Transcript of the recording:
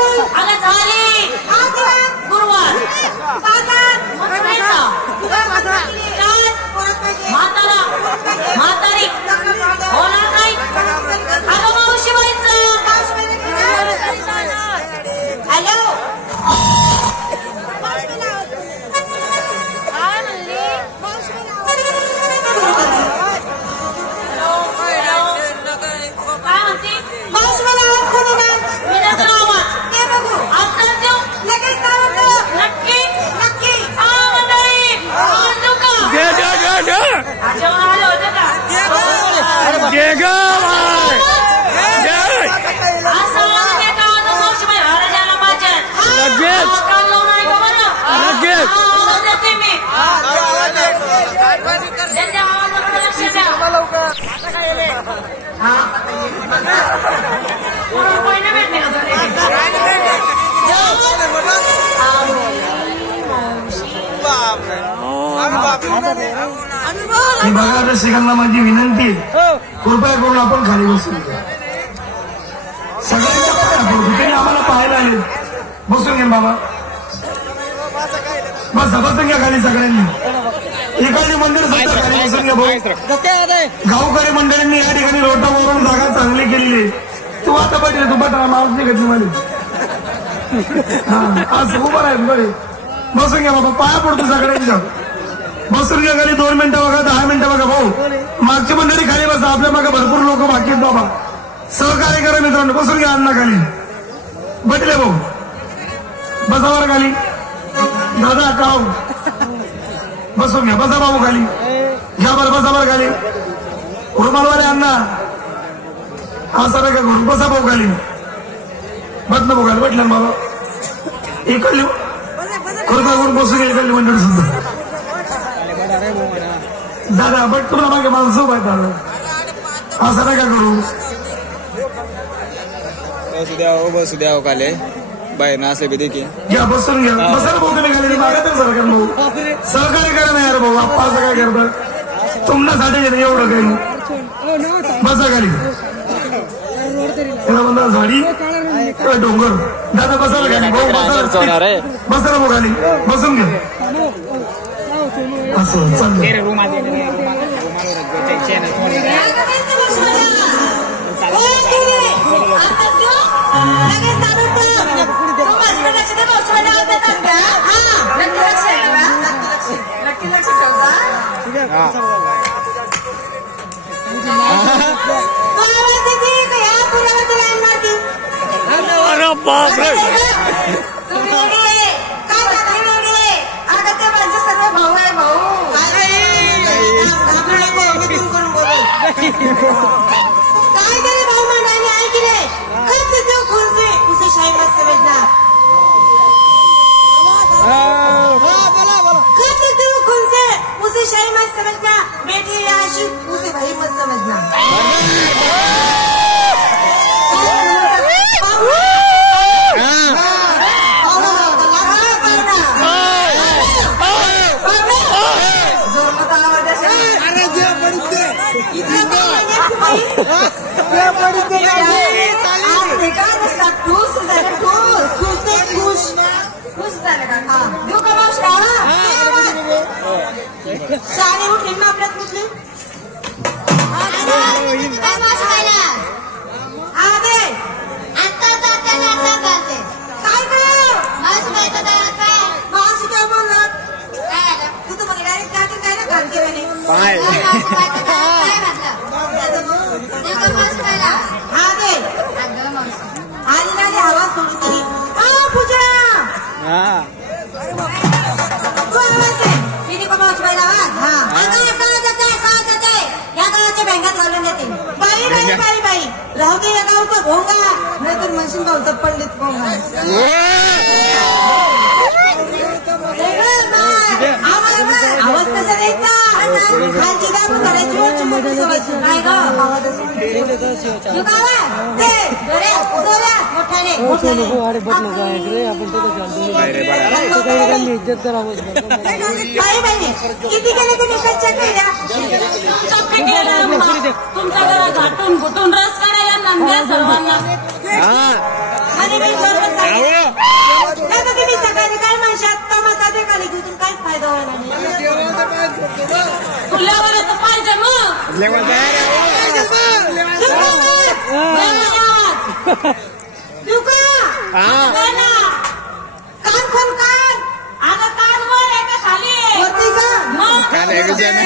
अगं झाली गुरुवार म्हातारा म्हातारी होणार नाही. अगं मावशी व्हायचं. हॅलो बघा रसिकांना माझी विनंती, कृपया करून आपण खाली बसू. सगळ्यांच्या पाया पडतो, त्यांनी आम्हाला पाहायला आले. बसून घे बाबा, बस बसून घ्या खाली सगळ्यांनी. एखादी मंदिर सुद्धा खाली बसून घ्या भाऊ. गावकरी मंडळींनी या ठिकाणी रोटावरून जागा चांगली केलेली आहे. तू आता बैठले, तू बटा मावस नाही घेतली मला. हा आज उभं आहे बरे. बसून घ्या बाबा, पाया पडतो सगळ्यांच्या. बसून घ्या खाली. 2 मिनिटं बघा, 10 मिनिटं बघा भाऊ. मागची मंडळी खाली बसा, आपल्या मागे भरपूर लोक बाकी आहेत बाबा. सहकार्य करा मित्रांनो. बसून घ्या अण्णा खाली. बटले भाऊ बसावर खाली. दादा काव बसून घ्या. बसा भाऊ खाली. घ्या बरं, बसा बरं खाली. रुमालवाले अण्णा असं नका करू. बसा भाऊ खाली. बटणं भाऊ खाली. बटलं बाबा. इकडली कृपया करून बसून घ्या. इकडली मंडळी सुद्धा. दादा बट तुला मागे माणसं उभा आहेत. असं नका करू. बसू द्या काले बाहेर ना असले बी की घ्या. बसून घ्या. बसा भाऊ तुम्ही खाली. मागा तर सरकार भाऊ सहकार्य करा ना यार भाऊ. आप्पा असं काय करतात तुमच्यासाठी एवढं काही. बसा खाली. त्याला म्हणतात झाडी डोंगर. दादा बसायला खाली भाऊ. बसा भाऊ खाली. बसून घ्या. असं चाललं. बापरे काय करे भाऊ मंडळी आहे की नाही. खत देऊ खुर्से उसे शाही मत समझना. खत देऊ खुर्से उसे शाही मत समझना. बेटी या आशिक उसे भाई मत समझना. शाळे उठली ना आपल्यात कुठली मावशी काय बोलत तू तर मला डायरेक्ट काय ना काम आली ना हवा सोडून तरी पूजा किती कमावची बाईला या गावाच्या बँकात घालून देते. बाई बाई बाई बाई राहू दे या गावचा भोंगा नाही तर मशीन गावचा पंडित भोंगा. आवाज कसा द्यायचा खालची दाबून करायची वरची मोठी सोडायची नाही ग किती केले तुम्ही कच्च्या केल्या तुमच्या घरात घाटून घुटून रस काढायला नंद्या सर्वांना. आणि मी बरोबर तुल्यावर तर पाहिजे मग देऊ का? काय ना कान खोल कान आता कान वर आहे का खाली वरती का? मग कान आहे का ज्याने?